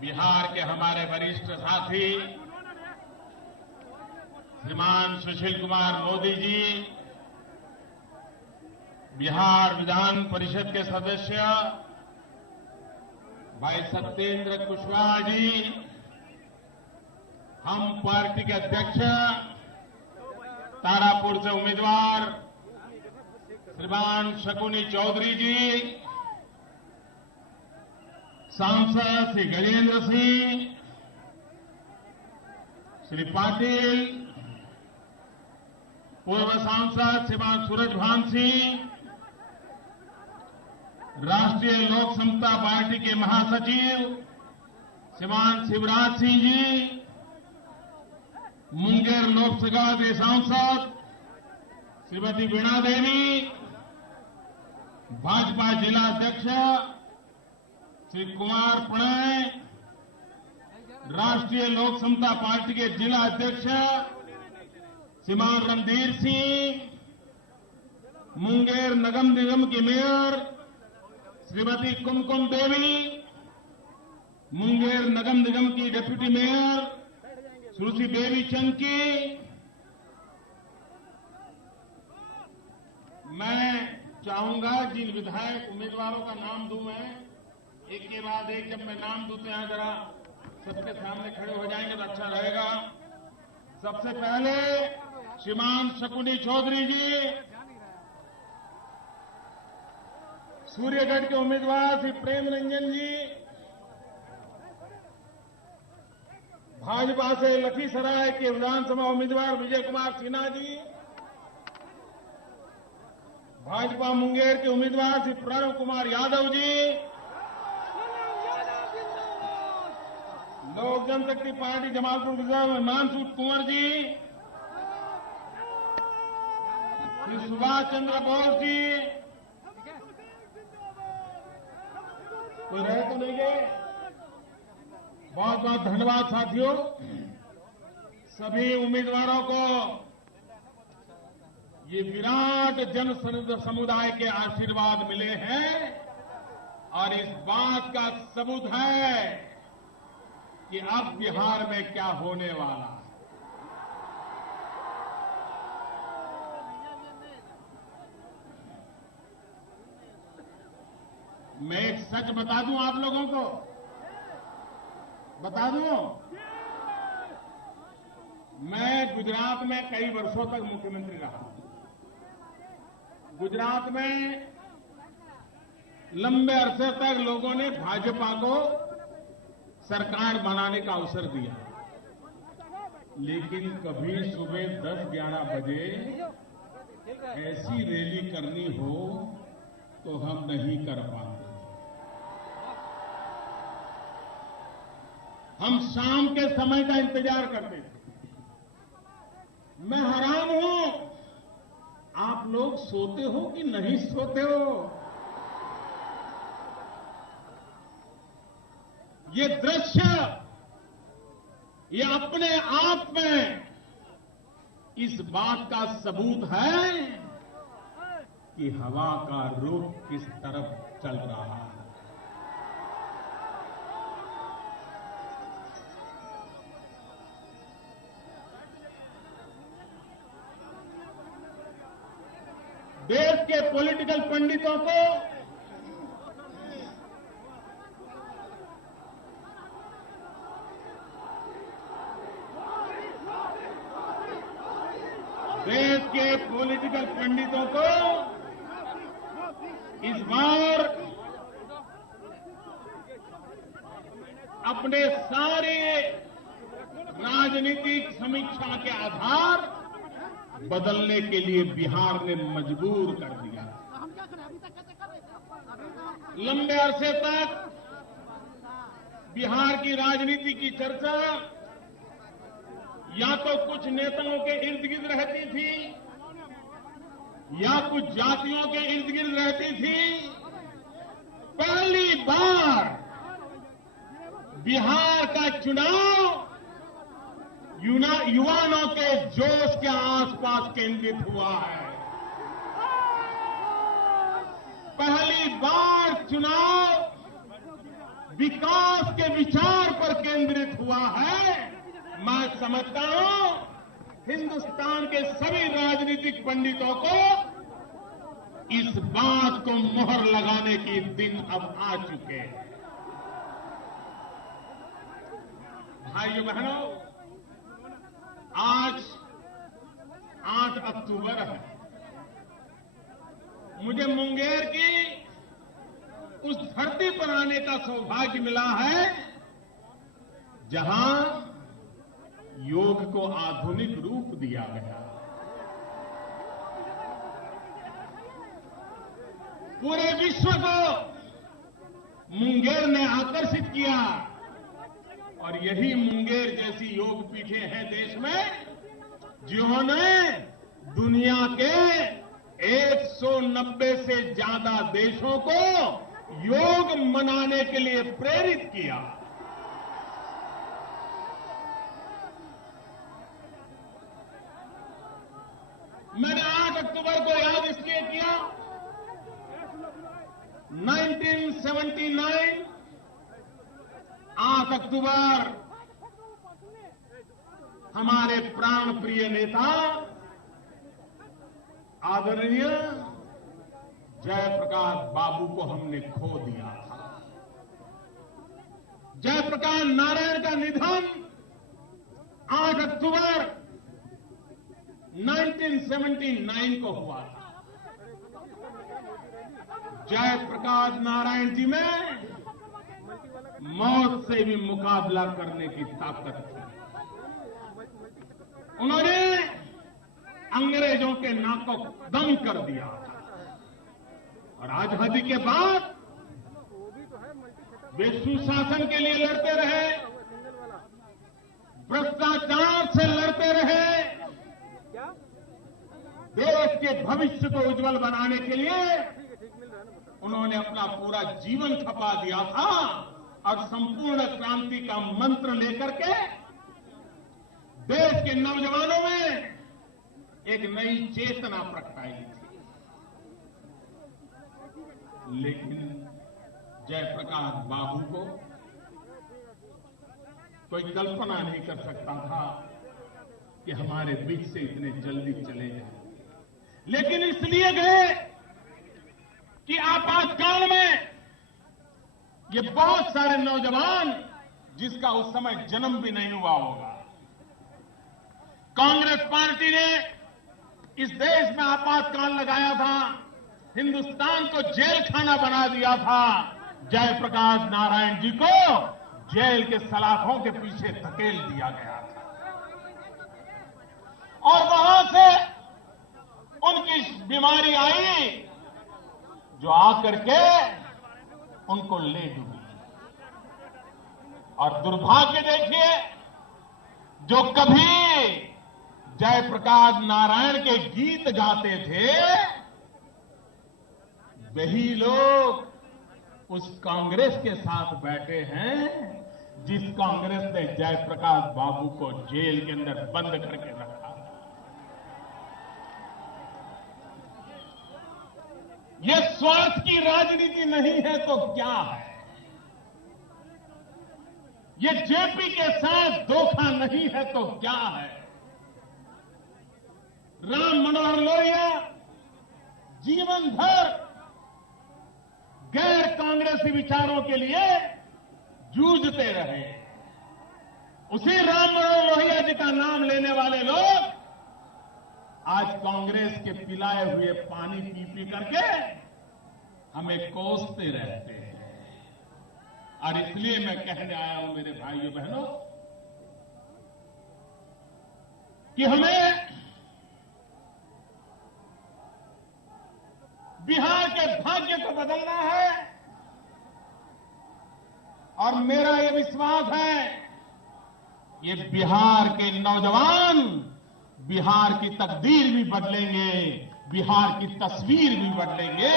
बिहार के हमारे वरिष्ठ साथी श्रीमान सुशील कुमार मोदी जी, बिहार विधान परिषद के सदस्य भाई सत्येंद्र कुशवाहा जी, हम पार्टी के अध्यक्ष तारापुर से उम्मीदवार श्रीमान शकुनी चौधरी जी, सांसद श्री गजेंद्र सिंह, श्री पाटिल, पूर्व सांसद श्रीमान सूरजभान सिंह, राष्ट्रीय लोक समता पार्टी के महासचिव श्रीमान शिवराज सिंह जी, मुंगेर लोकसभा के सांसद श्रीमती वीणा देवी, भाजपा जिला अध्यक्ष श्री कुमार प्रणय, राष्ट्रीय लोक समता पार्टी के जिला अध्यक्ष श्रीमान रणधीर सिंह, मुंगेर नगर निगम की मेयर श्रीमती कुमकुम देवी, मुंगेर नगर निगम की डिप्टी मेयर सुश्री बेबी चंकी। मैं चाहूंगा जिन विधायक उम्मीदवारों का नाम दूं मैं एक के बाद एक, जब मैं नाम दूं तो यहां जरा सबके सामने खड़े हो जाएंगे तो अच्छा रहेगा। सबसे पहले श्रीमान शकुनी चौधरी जी, सूर्यगढ़ के उम्मीदवार श्री प्रेम रंजन जी, भाजपा से लखीसराय के विधानसभा उम्मीदवार विजय कुमार सिन्हा जी, भाजपा मुंगेर के उम्मीदवार श्री प्रणव कुमार यादव जी, लोक जनशक्ति पार्टी जमालपुर गुजरात हिमांशु कुंवर जी, श्री सुभाष चंद्र बोस जी, कोई रहे तो नहीं गए? बहुत बहुत धन्यवाद साथियों। सभी उम्मीदवारों को ये विराट जन समुदाय के आशीर्वाद मिले हैं और इस बात का सबूत है कि अब बिहार में क्या होने वाला है। मैं एक सच बता दूं आप लोगों को, बता दूं, मैं गुजरात में कई वर्षों तक मुख्यमंत्री रहा। गुजरात में लंबे अरसे तक लोगों ने भाजपा को सरकार बनाने का अवसर दिया, लेकिन कभी सुबह 10-11 बजे ऐसी रैली करनी हो तो हम नहीं कर पाते। हम शाम के समय का इंतजार करते थे। मैं हैरान हूं, आप लोग सोते हो कि नहीं सोते हो? ये दृश्य, ये अपने आप में इस बात का सबूत है कि हवा का रुख किस तरफ चल रहा है। देश के पॉलिटिकल पंडितों को इस बार अपने सारे राजनीतिक समीक्षा के आधार बदलने के लिए बिहार ने मजबूर कर दिया। लंबे अरसे तक बिहार की राजनीति की चर्चा या तो कुछ नेताओं के इर्द गिर्द रहती थी या कुछ जातियों के इर्द गिर्द रहती थी। पहली बार बिहार का चुनाव युवाओं के जोश के आसपास केंद्रित हुआ है। पहली बार चुनाव विकास के विचार पर केंद्रित हुआ है। मैं समझता हूं हिंदुस्तान के सभी राजनीतिक पंडितों को इस बात को मोहर लगाने के दिन अब आ चुके हैं। भाइयों बहनों, आज 8 अक्टूबर है। मुझे मुंगेर की उस धरती पर आने का सौभाग्य मिला है जहां योग को आधुनिक रूप दिया गया। पूरे विश्व को मुंगेर ने आकर्षित किया और यही मुंगेर जैसी योग पीठें हैं देश में जिन्होंने दुनिया के 190 से ज्यादा देशों को योग मनाने के लिए प्रेरित किया। मैंने 8 अक्टूबर को याद इसलिए किया, 1979 8 अक्टूबर हमारे प्राण प्रिय नेता आदरणीय जयप्रकाश बाबू को हमने खो दिया था। जयप्रकाश नारायण का निधन 8 अक्टूबर 1979 को हुआ था। जयप्रकाश नारायण जी में मौत से भी मुकाबला करने की ताकत थी। उन्होंने अंग्रेजों के नाक को दम कर दिया और आजादी के बाद वे सुशासन के लिए लड़ते रहे, भ्रष्टाचार से लड़ते रहे, देश के भविष्य को उज्जवल बनाने के लिए उन्होंने अपना पूरा जीवन खपा दिया था और संपूर्ण क्रांति का मंत्र लेकर के देश के नौजवानों में एक नई चेतना प्रगटाई थी। लेकिन जयप्रकाश बाबू को कोई कल्पना नहीं कर सकता था कि हमारे बीच से इतने जल्दी चले जाए। लेकिन इसलिए गए कि आपातकाल में ये बहुत सारे नौजवान जिसका उस समय जन्म भी नहीं हुआ होगा, कांग्रेस पार्टी ने इस देश में आपातकाल लगाया था, हिंदुस्तान को जेल खाना बना दिया था। जयप्रकाश नारायण जी को जेल के सलाखों के पीछे धकेल दिया गया था और वहां से उनकी बीमारी आई जो आकर के उनको ले डूबी। और दुर्भाग्य देखिए, जो कभी जयप्रकाश नारायण के गीत गाते थे वही लोग उस कांग्रेस के साथ बैठे हैं जिस कांग्रेस ने जयप्रकाश बाबू को जेल के अंदर बंद करके रखा। ये स्वार्थ की राजनीति नहीं है तो क्या है? ये जेपी के साथ धोखा नहीं है तो क्या है? राम मनोहर लोहिया जीवन भर गैर कांग्रेसी विचारों के लिए जूझते रहे। उसी राम मनोहर लोहिया जी का नाम लेने वाले लोग आज कांग्रेस के पिलाए हुए पानी पी पी करके हमें कोसते रहते हैं। और इसलिए मैं कहने आया हूं मेरे भाइयों बहनों कि हमें बिहार के भाग्य को बदलना है और मेरा यह विश्वास है ये बिहार के नौजवान बिहार की तकदीर भी बदलेंगे, बिहार की तस्वीर भी बदलेंगे,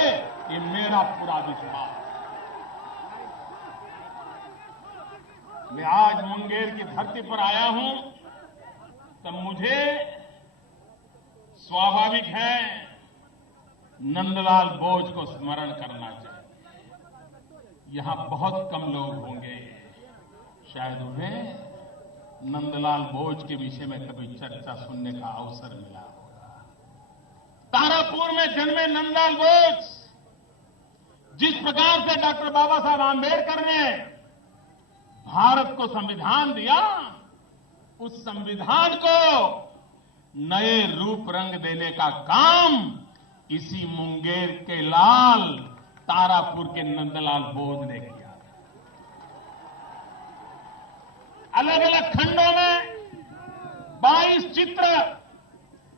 ये मेरा पूरा विश्वास है। मैं आज मुंगेर की धरती पर आया हूं तब मुझे स्वाभाविक है नंदलाल बोस को स्मरण करना चाहिए। यहां बहुत कम लोग होंगे, शायद उन्हें नंदलाल बोस के विषय में कभी चर्चा सुनने का अवसर मिला होगा। तारापुर में जन्मे नंदलाल बोस, जिस प्रकार से डॉक्टर बाबा साहब आंबेडकर ने भारत को संविधान दिया, उस संविधान को नए रूप रंग देने का काम इसी मुंगेर के लाल, तारापुर के नंदलाल बोस ने किया। अलग अलग खंडों में 22 चित्र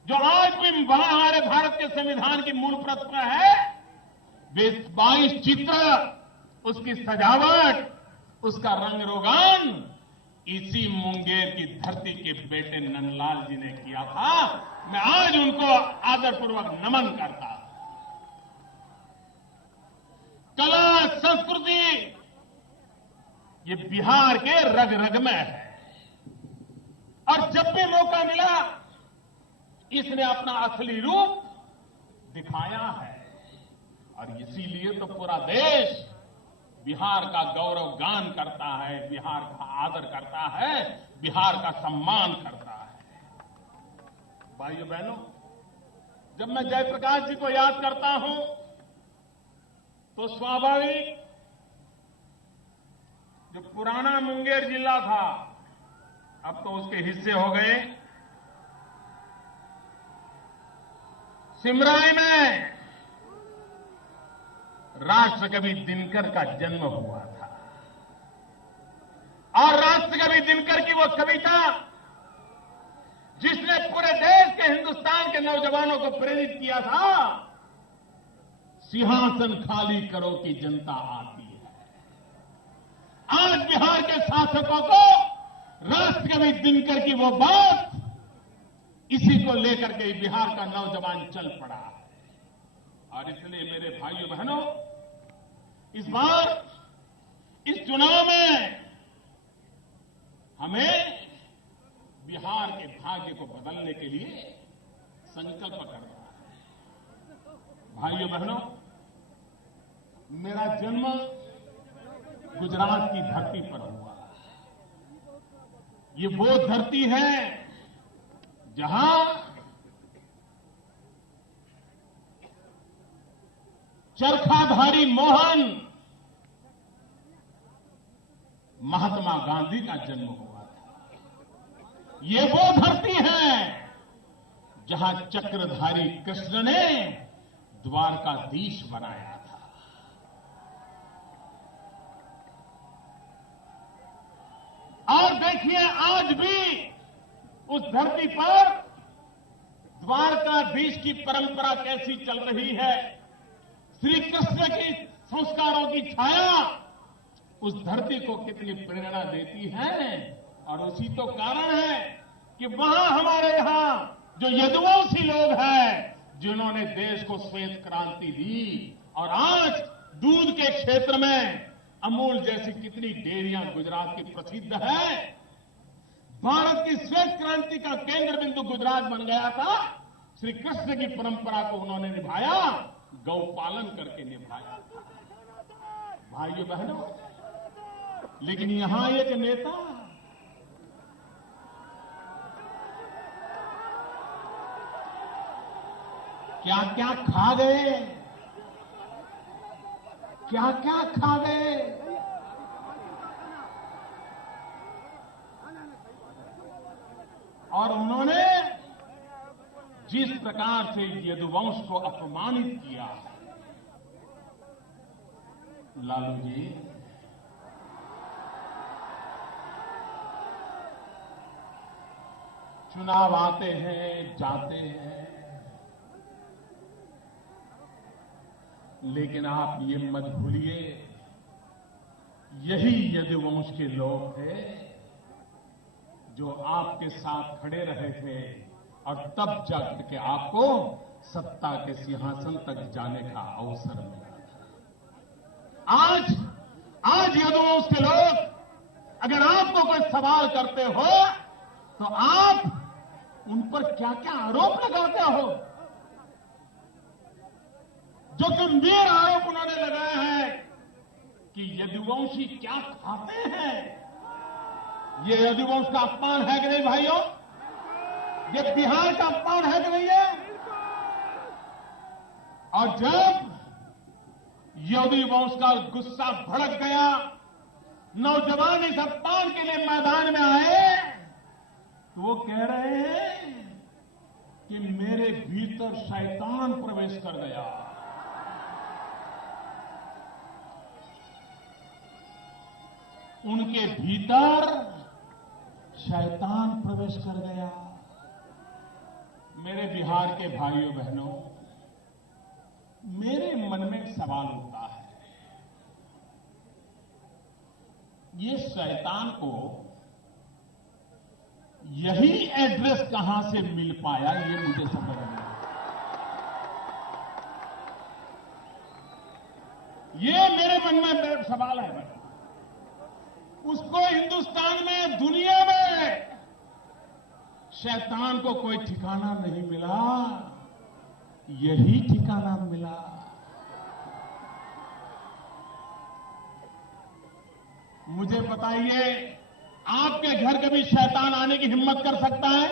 जो आज भी वहां हमारे भारत के संविधान की मूल प्रत पर है, वे 22 चित्र, उसकी सजावट, उसका रंग रोगान इसी मुंगेर की धरती के बेटे नंदलाल जी ने किया था। मैं आज उनको आदरपूर्वक नमन करता हूं। कला संस्कृति ये बिहार के रग रग में है और जब भी मौका मिला इसने अपना असली रूप दिखाया है और इसीलिए तो पूरा देश बिहार का गौरव गान करता है, बिहार का आदर करता है, बिहार का सम्मान करता है। भाइयों बहनों, जब मैं जयप्रकाश जी को याद करता हूं तो स्वाभाविक जो पुराना मुंगेर जिला था, अब तो उसके हिस्से हो गए, सिमराई में राष्ट्रकवि दिनकर का जन्म हुआ था और राष्ट्रकवि दिनकर की वो कविता जिसने पूरे देश के, हिंदुस्तान के नौजवानों को प्रेरित किया था, सिंहासन खाली करो कि जनता आती है। आज बिहार के शासकों को राष्ट्रकवि दिनकर की वो बात, इसी को लेकर के बिहार का नौजवान चल पड़ा है। और इसलिए मेरे भाइयों बहनों, इस बार इस चुनाव में हमें बिहार के भाग्य को बदलने के लिए संकल्प करना है। भाइयों बहनों, मेरा जन्म गुजरात की धरती पर हुआ। ये वो धरती है जहां चरखाधारी मोहन महात्मा गांधी का जन्म हुआ था। ये वो धरती है जहां चक्रधारी कृष्ण ने द्वारकाधीश बनाया था। और देखिए, आज भी उस धरती पर द्वारकाधीश की परंपरा कैसी चल रही है। श्री कृष्ण के संस्कारों की छाया उस धरती को कितनी प्रेरणा देती है। और उसी तो कारण है कि वहां हमारे यहां जो यदुवंशी लोग हैं, जिन्होंने देश को श्वेत क्रांति दी, और आज दूध के क्षेत्र में अमूल जैसी कितनी डेयरियां गुजरात की प्रसिद्ध है। भारत की श्वेत क्रांति का केंद्र बिंदु गुजरात बन गया था। श्री कृष्ण की परंपरा को उन्होंने निभाया, गौ पालन करके निभाया था। भाइयों बहनों, लेकिन यहां एक नेता क्या क्या खा गए, क्या क्या खा गए। और उन्होंने जिस प्रकार से यदुवंश को अपमानित किया, लालू जी, चुनाव आते हैं जाते हैं, लेकिन आप ये मत भूलिए, यही यदुवंश के लोग थे जो आपके साथ खड़े रहे थे और तब जाकर के आपको सत्ता के सिंहासन तक जाने का अवसर मिला था। आज यदुवंश के लोग अगर आपको कोई सवाल करते हो तो आप उन पर क्या क्या आरोप लगाते हो। जो गंभीर आरोप उन्होंने लगाए हैं कि यदुवंशी क्या खाते हैं। ये यदुवंश का अपमान है कि नहीं भाइयों? ये बिहार का अपमान है कि नहीं है? और जब यदुवंश का गुस्सा भड़क गया, नौजवान इस अपमान के लिए मैदान में आए, तो वो कह रहे हैं कि मेरे भीतर शैतान प्रवेश कर गया। उनके भीतर शैतान प्रवेश कर गया। मेरे बिहार के भाइयों बहनों, मेरे मन में एक सवाल उठता है, ये शैतान को यही एड्रेस कहां से मिल पाया, ये मुझे समझ नहीं आया। ये मेरे मन में सवाल है। उसको हिंदुस्तान में, दुनिया में शैतान को कोई ठिकाना नहीं मिला, यही ठिकाना मिला। मुझे बताइए, आपके घर कभी शैतान आने की हिम्मत कर सकता है?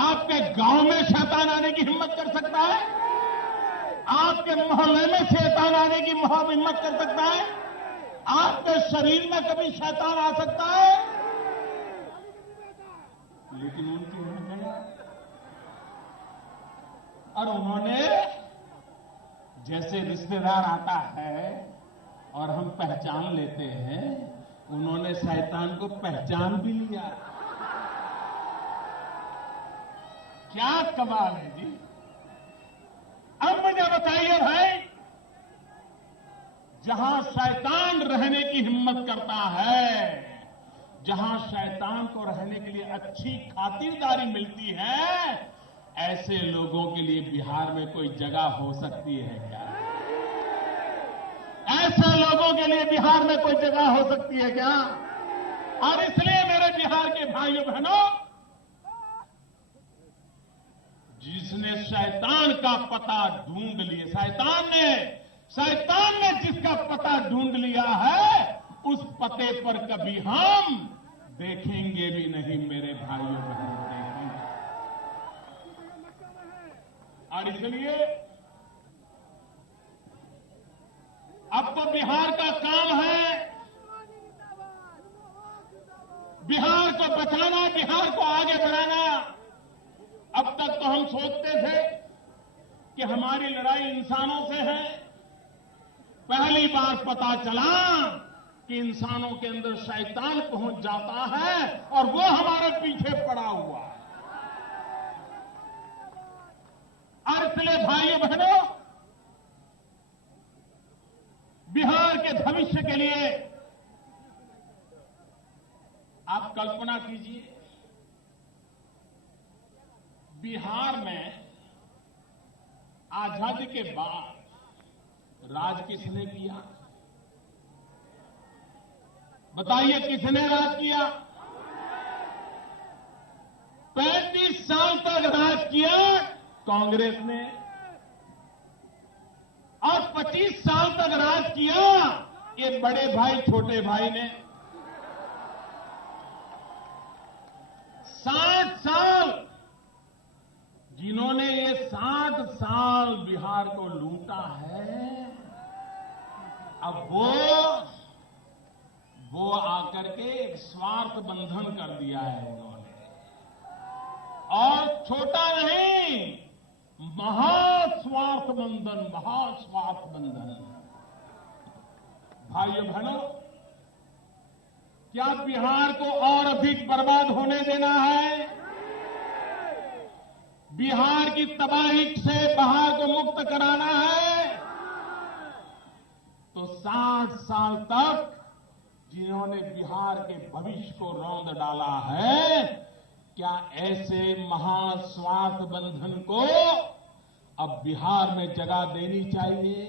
आपके गांव में शैतान आने की हिम्मत कर सकता है? आपके मोहल्ले में शैतान आने की हिम्मत कर सकता है? आपके शरीर में कभी शैतान आ सकता है? लेकिन उनके यहाँ गया और उन्होंने, जैसे रिश्तेदार आता है और हम पहचान लेते हैं, उन्होंने शैतान को पहचान भी लिया। क्या कमाल है जी। अब मुझे बताइए भाई, जहां शैतान रहने की हिम्मत करता है, जहां शैतान को रहने के लिए अच्छी खातिरदारी मिलती है, ऐसे लोगों के लिए बिहार में कोई जगह हो सकती है क्या? ऐसे लोगों के लिए बिहार में कोई जगह हो सकती है क्या? और इसलिए मेरे बिहार के भाइयों बहनों, जिसने शैतान का पता ढूंढ लिया, शैतान ने जिसका पता ढूंढ लिया है, उस पते पर कभी हम देखेंगे भी नहीं मेरे भाइयों बहनों, देखेंगे। और इसलिए अब तो बिहार का काम है, बिहार को बचाना, बिहार को आगे बढ़ाना। अब तक तो हम सोचते थे कि हमारी लड़ाई इंसानों से है। पहली बार पता चला कि इंसानों के अंदर शैतान पहुंच जाता है और वो हमारे पीछे पड़ा हुआ है। और इसलिए भाइयों बहनों, बिहार के भविष्य के लिए आप कल्पना कीजिए, बिहार में आजादी के बाद राज किसने किया? बताइए, किसने राज किया? 35 साल तक राज किया कांग्रेस ने, और 25 साल तक राज किया ये बड़े भाई छोटे भाई ने। 60 साल जिन्होंने ये 60 साल बिहार को लूटा है, अब वो आकर के एक स्वार्थ बंधन कर दिया है उन्होंने, और छोटा नहीं, महास्वार्थ बंधन, महास्वार्थ बंधन। भाइयों बहनों, क्या बिहार को और अधिक बर्बाद होने देना है? बिहार की तबाही से बिहार को मुक्त कराना है? तो 60 साल तक जिन्होंने बिहार के भविष्य को रौंद डाला है, क्या ऐसे महास्वार्थ बंधन को अब बिहार में जगह देनी चाहिए?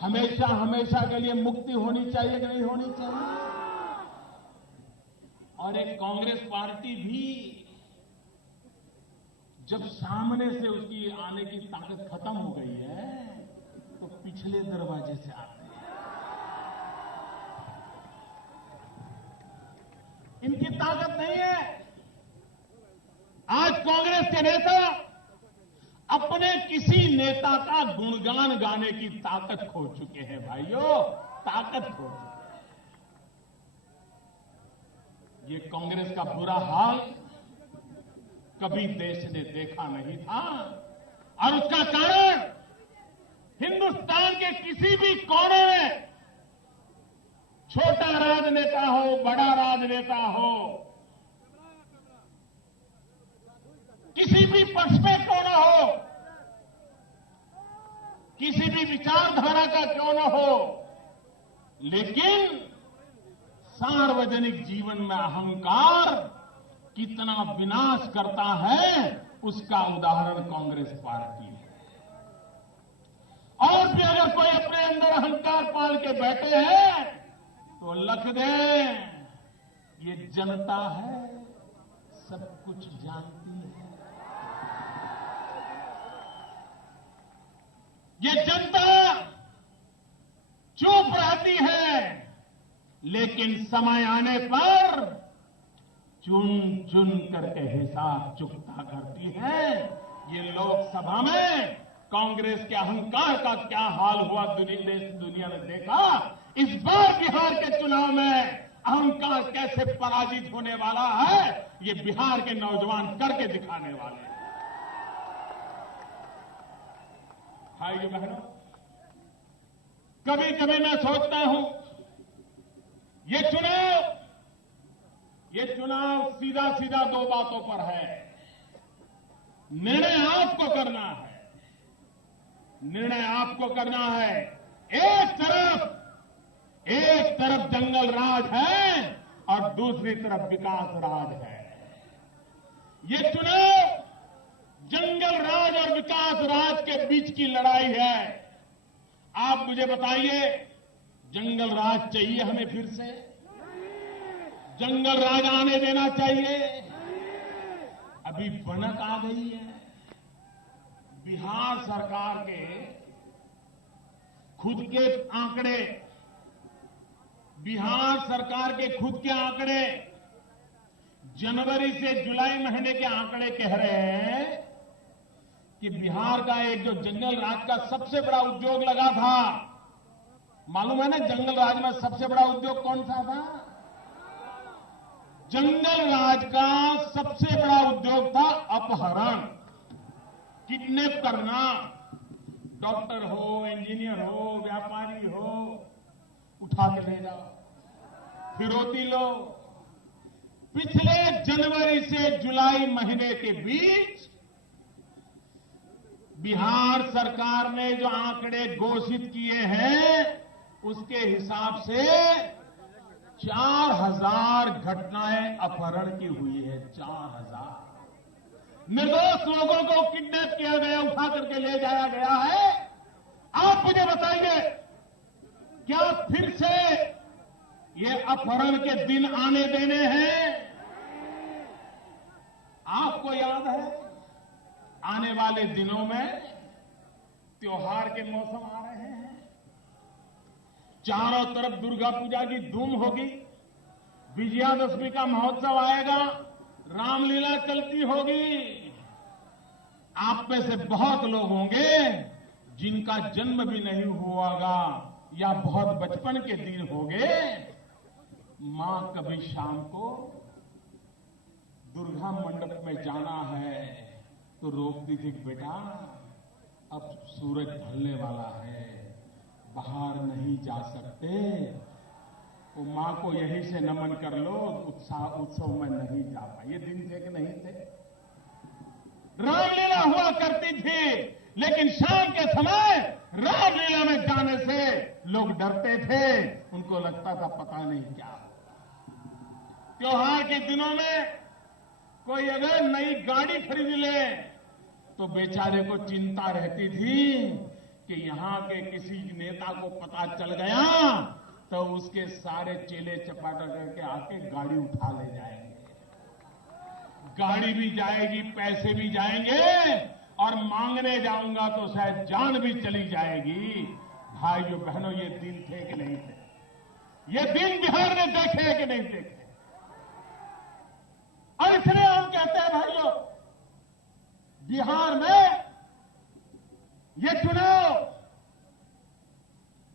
हमेशा हमेशा के लिए मुक्ति होनी चाहिए कि नहीं होनी चाहिए? और एक कांग्रेस पार्टी भी जब सामने से उसकी आने की ताकत खत्म हो गई है, तो पिछले दरवाजे से आते हैं। कांग्रेस के नेता अपने किसी नेता का गुणगान गाने की ताकत खो चुके हैं भाइयों, ताकत खो चुके हैं। ये कांग्रेस का बुरा हाल कभी देश ने देखा नहीं था और उसका कारण हिंदुस्तान के किसी भी कोने में छोटा राजनेता हो, बड़ा राजनेता हो, किसी भी पक्ष में क्यों न हो, किसी भी विचारधारा का क्यों न हो, लेकिन सार्वजनिक जीवन में अहंकार कितना विनाश करता है उसका उदाहरण कांग्रेस पार्टी है। और भी अगर कोई अपने अंदर अहंकार पाल के बैठे हैं तो लख दें, ये जनता है, सब कुछ जानती है। ये जनता चुप रहती है, लेकिन समय आने पर चुन चुन करके हिसाब चुकता करती है। ये लोकसभा में कांग्रेस के अहंकार का क्या हाल हुआ देश दुनिया ने देखा। इस बार बिहार के चुनाव में अहंकार कैसे पराजित होने वाला है, ये बिहार के नौजवान करके दिखाने वाले हैं। भाइयों बहनों, कभी कभी मैं सोचता हूं ये चुनाव सीधा सीधा दो बातों पर है। निर्णय आपको करना है, निर्णय आपको करना है। एक तरफ जंगल राज है और दूसरी तरफ विकास राज है। ये चुनाव जंगल राज और विकास राज के बीच की लड़ाई है। आप मुझे बताइए, जंगल राज चाहिए हमें फिर से? जंगल राज आने देना चाहिए? अभी भनक आ गई है। बिहार सरकार के खुद के आंकड़े, बिहार सरकार के खुद के आंकड़े जनवरी से जुलाई महीने के आंकड़े कह रहे हैं कि बिहार का एक जो जंगल राज का सबसे बड़ा उद्योग लगा था, मालूम है ना जंगल राज में सबसे बड़ा उद्योग कौन सा था? जंगल राज का सबसे बड़ा उद्योग था अपहरण, किडनैप करना। डॉक्टर हो, इंजीनियर हो, व्यापारी हो, उठा के ले जाओ, फिरौती लो। पिछले जनवरी से जुलाई महीने के बीच बिहार सरकार ने जो आंकड़े घोषित किए हैं उसके हिसाब से 4000 घटनाएं अपहरण की हुई है। 4000 निर्दोष लोगों को किडनैप किया गया, उठा करके ले जाया गया है। आप मुझे बताइए, क्या फिर से ये अपहरण के दिन आने देने हैं? आपको याद है, आने वाले दिनों में त्योहार के मौसम आ रहे हैं। चारों तरफ दुर्गा पूजा की धूम होगी, विजयादशमी का महोत्सव आएगा, रामलीला चलती होगी। आप में से बहुत लोग होंगे जिनका जन्म भी नहीं हुआ होगा या बहुत बचपन के दिन होंगे। मां कभी शाम को दुर्गा मंडप में जाना है तो रोकती थी, बेटा अब सूरज ढलने वाला है, बाहर नहीं जा सकते, तो मां को यहीं से नमन कर लो, उत्सव में नहीं जा पाए। ये दिन थे कि नहीं थे? रामलीला हुआ करती थी, लेकिन शाम के समय रामलीला में जाने से लोग डरते थे, उनको लगता था पता नहीं क्या। त्योहार के दिनों में कोई अगर नई गाड़ी खरीद ले तो बेचारे को चिंता रहती थी कि यहां के किसी नेता को पता चल गया तो उसके सारे चेले चपाटा करके आके गाड़ी उठा ले जाएंगे। गाड़ी भी जाएगी, पैसे भी जाएंगे और मांगने जाऊंगा तो शायद जान भी चली जाएगी। भाइयों बहनों, ये दिन थे कि नहीं थे? ये दिन बिहार ने देखे कि नहीं देखे? और इसलिए हम कहते हैं भाइयों, बिहार में ये चुनाव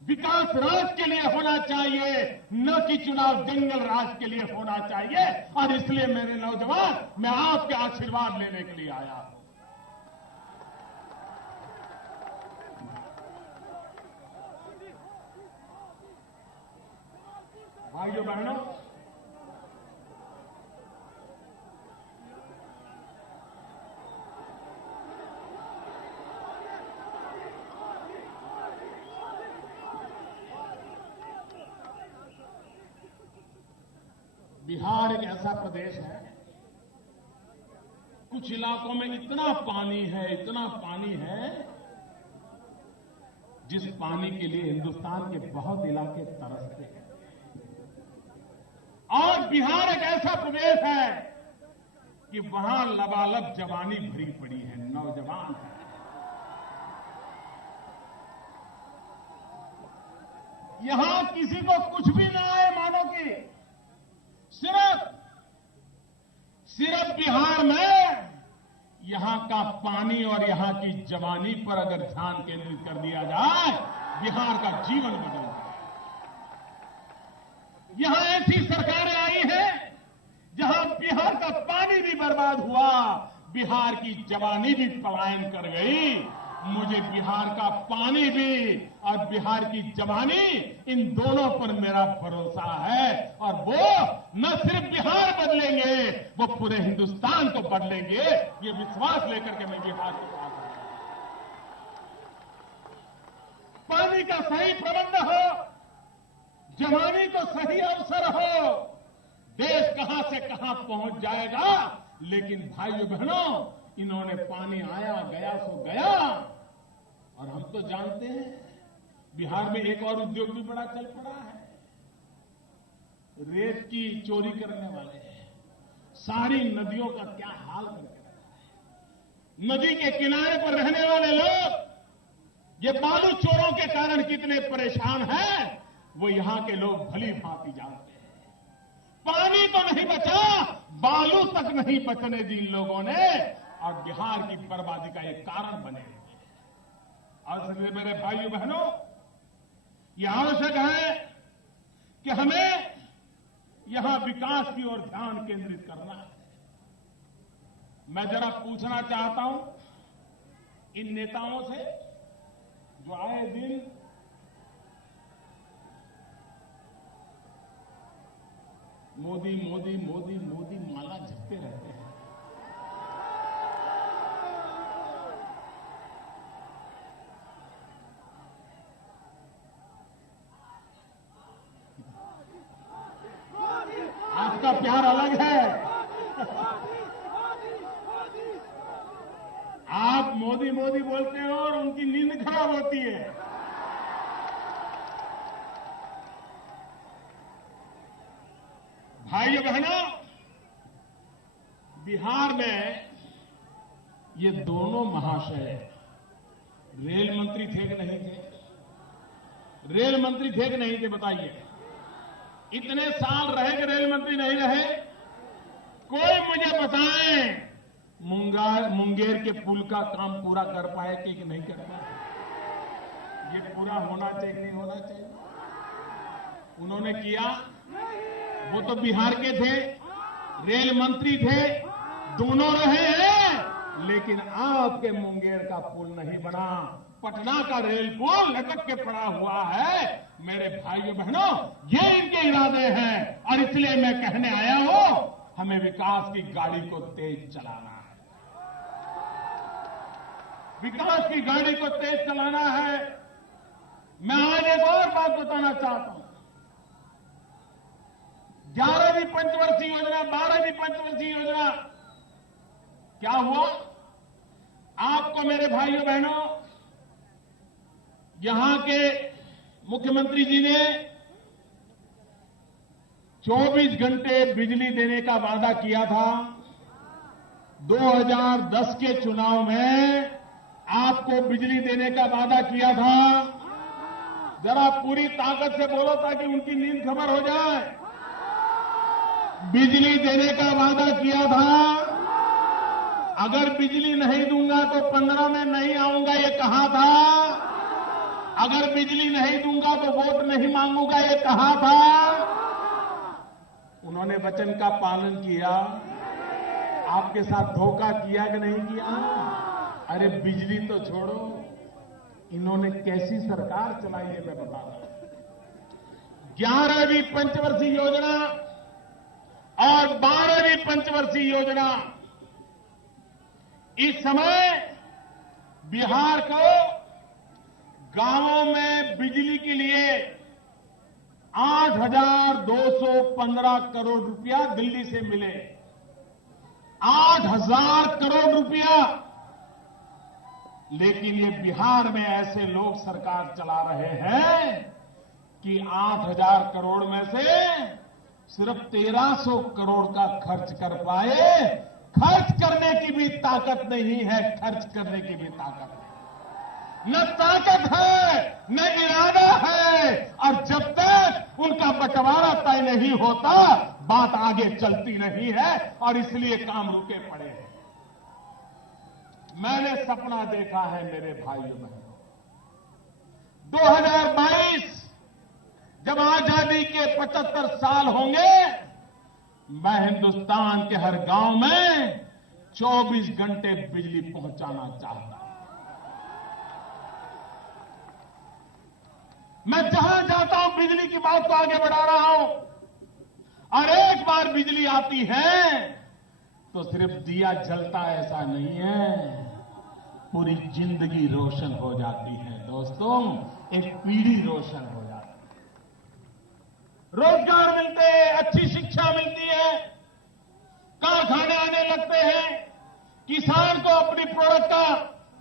विकास राज के लिए होना चाहिए, न कि चुनाव जंगल राज के लिए होना चाहिए। और इसलिए मेरे नौजवान, मैं आपके आशीर्वाद लेने के लिए आया हूं। भाइयों बहनों, बिहार एक ऐसा प्रदेश है, कुछ इलाकों में इतना पानी है, जिस पानी के लिए हिंदुस्तान के बहुत इलाके तरसते हैं। और बिहार एक ऐसा प्रदेश है कि वहां लबालब जवानी भरी पड़ी है, नौजवान है। यहां किसी को कुछ भी ना आए, मानो कि सिर्फ बिहार में यहां का पानी और यहां की जवानी पर अगर ध्यान केंद्रित कर दिया जाए, बिहार का जीवन बदल जाए। यहां ऐसी सरकारें आई हैं जहां बिहार का पानी भी बर्बाद हुआ, बिहार की जवानी भी पलायन कर गई। मुझे बिहार का पानी भी और बिहार की जवानी, इन दोनों पर मेरा भरोसा है। और वो न सिर्फ बिहार बदलेंगे, वो पूरे हिंदुस्तान को बदलेंगे। ये विश्वास लेकर के मैं बिहार के पास हूं। पानी का सही प्रबंध हो, जवानी को सही अवसर हो, देश कहां से कहां पहुंच जाएगा। लेकिन भाइयों बहनों, इन्होंने पानी आया गया सो गया। और हम तो जानते हैं बिहार में एक और उद्योग भी बड़ा चल पड़ा है, रेत की चोरी करने वाले। सारी नदियों का क्या हाल करके रखा है। नदी के किनारे पर रहने वाले लोग ये बालू चोरों के कारण कितने परेशान हैं, वो यहां के लोग भली भांति जानते हैं। पानी तो नहीं बचा, बालू तक नहीं बचने दी इन लोगों ने, और बिहार की बर्बादी का एक कारण बने। और मेरे भाइयों बहनों, यह आवश्यक है कि हमें यहां विकास की ओर ध्यान केंद्रित करना है। मैं जरा पूछना चाहता हूं इन नेताओं से जो आए दिन मोदी मोदी मोदी मोदी माला जपते रहते हैं। आपका प्यार अलग है। आप मोदी मोदी बोलते हो और उनकी नींद खराब होती है। भाइयों बहनों, बिहार में ये दोनों महाशय रेल मंत्री थे कि नहीं थे? रेल मंत्री थे कि नहीं थे, बताइए। इतने साल रहे कि रेल मंत्री नहीं रहे? कोई मुझे बताएं, मुंगेर के पुल का काम पूरा कर पाए कि नहीं कर पाए? ये पूरा होना चाहिए नहीं होना चाहिए? उन्होंने किया। वो तो बिहार के थे, रेल मंत्री थे, दोनों रहे हैं। लेकिन आपके मुंगेर का पुल नहीं बना, पटना का रेल पुल लटक के पड़ा हुआ है। मेरे भाइयों बहनों, ये इनके इरादे हैं। और इसलिए मैं कहने आया हूं, हमें विकास की गाड़ी को तेज चलाना है। विकास की गाड़ी को तेज चलाना है। मैं आज एक और बात बताना चाहता हूं। 11वीं पंचवर्षीय योजना, 12वीं पंचवर्षीय योजना क्या हुआ? आपको मेरे भाइयों बहनों, यहां के मुख्यमंत्री जी ने 24 घंटे बिजली देने का वादा किया था। 2010 के चुनाव में आपको बिजली देने का वादा किया था। जरा पूरी ताकत से बोलो ताकि उनकी नींद खबर हो जाए। बिजली देने का वादा किया था, अगर बिजली नहीं दूंगा तो 15 में नहीं आऊंगा, ये कहा था। अगर बिजली नहीं दूंगा तो वोट नहीं मांगूंगा, ये कहा था। उन्होंने वचन का पालन किया। आपके साथ धोखा किया कि नहीं किया? अरे बिजली तो छोड़ो, इन्होंने कैसी सरकार चलाई है मैं बता रहा हूं। 11वीं पंचवर्षीय योजना और 12वीं पंचवर्षीय योजना, इस समय बिहार को गांवों में बिजली के लिए 8,215 करोड़ रुपया दिल्ली से मिले। 8,000 करोड़ रुपया। लेकिन ये बिहार में ऐसे लोग सरकार चला रहे हैं कि 8,000 करोड़ में से सिर्फ 1,300 करोड़ का खर्च कर पाए। खर्च करने की भी ताकत नहीं है, खर्च करने की भी ताकत नहीं। न ताकत है, न इरादा है, और जब तक उनका बंटवारा तय नहीं होता, बात आगे चलती नहीं है, और इसलिए काम रुके पड़े हैं। मैंने सपना देखा है मेरे भाइयों बहनों, 2022 जब आजादी के 75 साल होंगे, मैं हिंदुस्तान के हर गांव में 24 घंटे बिजली पहुंचाना चाहता हूं। मैं जहां जाता हूं बिजली की बात को आगे बढ़ा रहा हूं, और एक बार बिजली आती है तो सिर्फ दिया जलता ऐसा नहीं है, पूरी जिंदगी रोशन हो जाती है दोस्तों, एक पीढ़ी रोशन हो जाती है। रोजगार मिलते हैं, अच्छी शिक्षा मिलती है, कारखाने आने लगते हैं, किसान को अपनी प्रोडक्ट का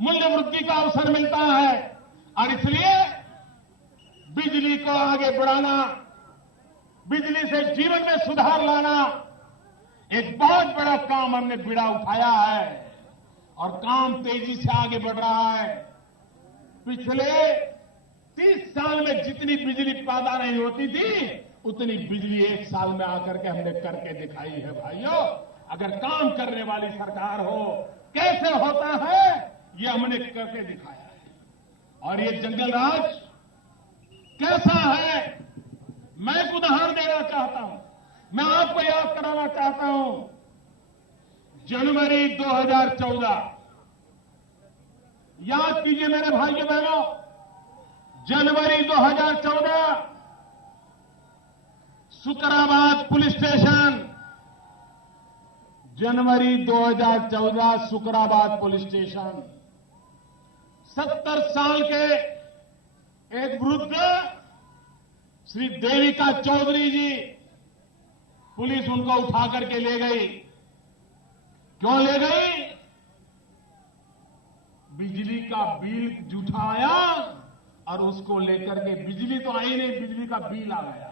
मूल्य वृद्धि का अवसर मिलता है, और इसलिए बिजली को आगे बढ़ाना, बिजली से जीवन में सुधार लाना, एक बहुत बड़ा काम हमने बीड़ा उठाया है, और काम तेजी से आगे बढ़ रहा है। पिछले 30 साल में जितनी बिजली पैदा नहीं होती थी, उतनी बिजली एक साल में आकर के हमने करके दिखाई है भाइयों। अगर काम करने वाली सरकार हो, कैसे होता है ये हमने करके दिखाया है। और ये जंगल राज कैसा है, मैं एक उदाहरण देना चाहता हूं, मैं आपको याद कराना चाहता हूं। जनवरी 2014, याद कीजिए मेरे भाइयों बहनों, जनवरी 2014, सुकराबाद पुलिस स्टेशन, जनवरी 2014 सुकराबाद पुलिस स्टेशन, 70 साल के एक वृद्ध श्री देविका चौधरी जी, पुलिस उनको उठा करके ले गई। क्यों ले गई? बिजली का बिल जूठा आया, और उसको लेकर के, बिजली तो आई नहीं, बिजली का बिल आ गया।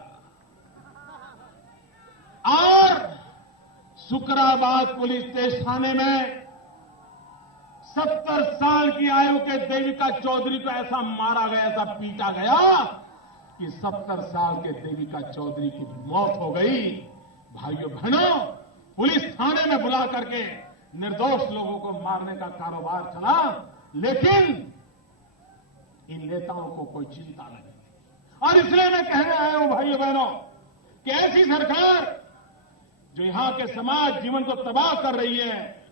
और सुकराबाद पुलिस स्टेशन थाने में 70 साल की आयु के देविका चौधरी को ऐसा मारा गया, ऐसा पीटा गया कि 70 साल के देविका चौधरी की मौत हो गई। भाइयों बहनों, पुलिस थाने में बुला करके निर्दोष लोगों को मारने का कारोबार चला, लेकिन इन नेताओं को कोई चिंता नहीं। और इसलिए मैं कहने आया हूं भाइयों बहनों कि ऐसी सरकार जो यहां के समाज जीवन को तबाह कर रही है,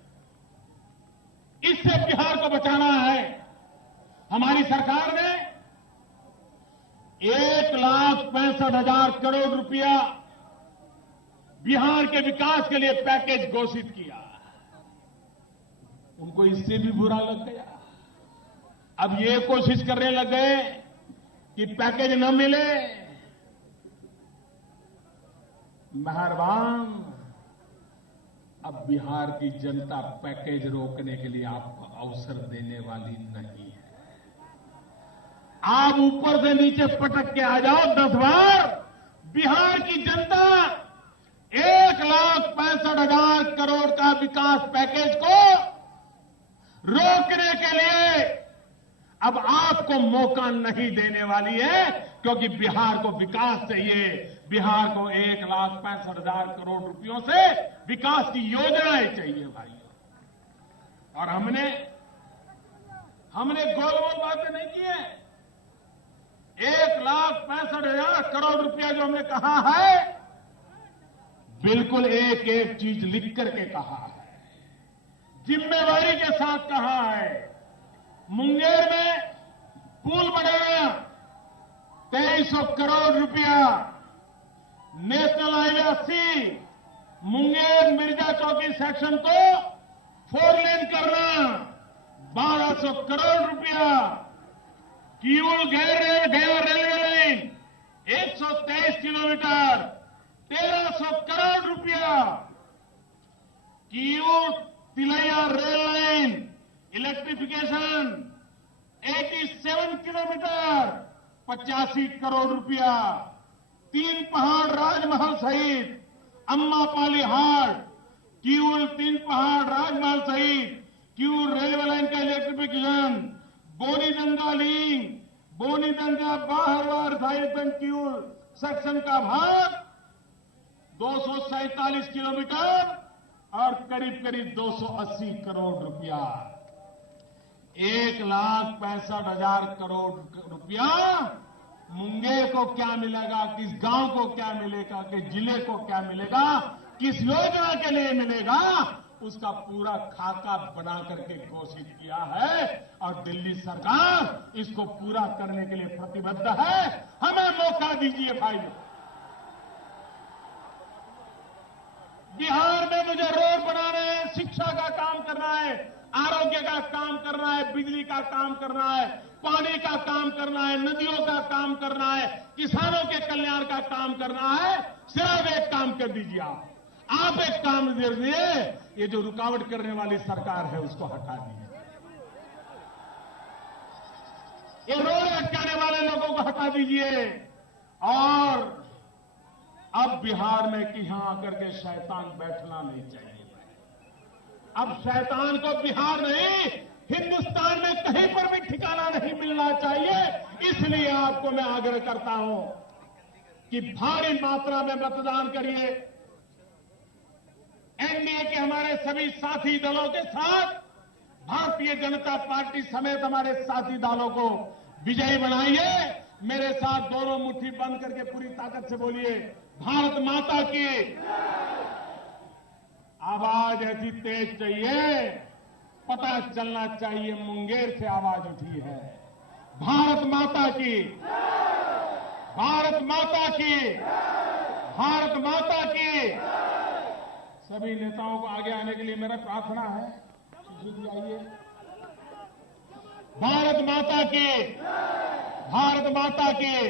इससे बिहार को बचाना है। हमारी सरकार ने 1,65,000 करोड़ रुपया बिहार के विकास के लिए पैकेज घोषित किया। उनको इससे भी बुरा लग गया। अब ये कोशिश करने लग गए कि पैकेज न मिले। मेहरबान, अब बिहार की जनता पैकेज रोकने के लिए आपको अवसर देने वाली नहीं है। आप ऊपर से नीचे पटक के आ जाओ 10 बार, बिहार की जनता 1,65,000 करोड़ का विकास पैकेज को रोकने के लिए अब आपको मौका नहीं देने वाली है, क्योंकि बिहार को विकास चाहिए। बिहार को 1,65,000 करोड़ रुपयों से विकास की योजनाएं चाहिए भाइयों। और हमने गोल-मोल बातें नहीं की है। 1,65,000 करोड़ रुपया जो हमने कहा है, बिल्कुल एक एक चीज लिख करके कहा है, जिम्मेवारी के साथ कहा है। मुंगेर में पुल बनाया 2300 करोड़ रुपया, national highway 80 Munger Mirza Chowki section को 4 लेन करना 1200 करोड़ रुपया, किऊल गया रेलवे लाइन 123 किलोमीटर 1300 करोड़ रुपया, Kiul Tilaiya rail line electrification 87 kilometre 85 crore रुपया, 3 पहाड़ राजमहल सहित अम्मापाली हाट, किऊल 3 पहाड़ राजमहल सहित किऊल रेलवे लाइन का electrification, Bonidanga link, Bonidanga Barharwa Sahibganj Kiul section का भाग 247 किलोमीटर और करीब 280 करोड़ रुपया। 1,65,000 करोड़ रुपया मुंगेर को क्या मिलेगा, किस गांव को क्या मिलेगा, किस जिले को क्या मिलेगा, किस योजना के लिए मिलेगा, उसका पूरा खाका बना करके घोषित किया है और दिल्ली सरकार इसको पूरा करने के लिए प्रतिबद्ध है। हमें मौका दीजिए भाई। बिहार में मुझे रोड बनाना है, शिक्षा का काम करना है, आरोग्य का काम करना है, बिजली का काम करना है, पानी का काम करना है, नदियों का काम करना है, किसानों के कल्याण का काम करना है। सिर्फ एक काम कर दीजिए आप एक काम दे दिए, ये जो रुकावट करने वाली सरकार है उसको हटा दीजिए, ये रोड अटकाने वाले लोगों को हटा दीजिए। और अब बिहार में कि यहां आकर के शैतान बैठना नहीं चाहिए। अब शैतान को बिहार नहीं, हिंदुस्तान में कहीं पर भी ठिकाना नहीं मिलना चाहिए। इसलिए आपको मैं आग्रह करता हूं कि भारी मात्रा में मतदान करिए। एनडीए के हमारे सभी साथी दलों के साथ भारतीय जनता पार्टी समेत हमारे साथी दलों को विजयी बनाइए। मेरे साथ दोनों मुट्ठी बंद करके पूरी ताकत से बोलिए, भारत माता की। आवाज ऐसी तेज चाहिए, पता चलना चाहिए मुंगेर से आवाज उठी है। भारत माता की, भारत माता की, भारत माता की। सभी नेताओं को आगे आने के लिए मेरा प्रार्थना है, आइए। भारत माता की, भारत माता की,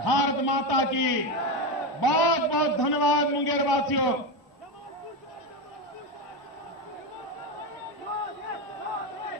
भारत माता की। बहुत बहुत धन्यवाद मुंगेर वासियों।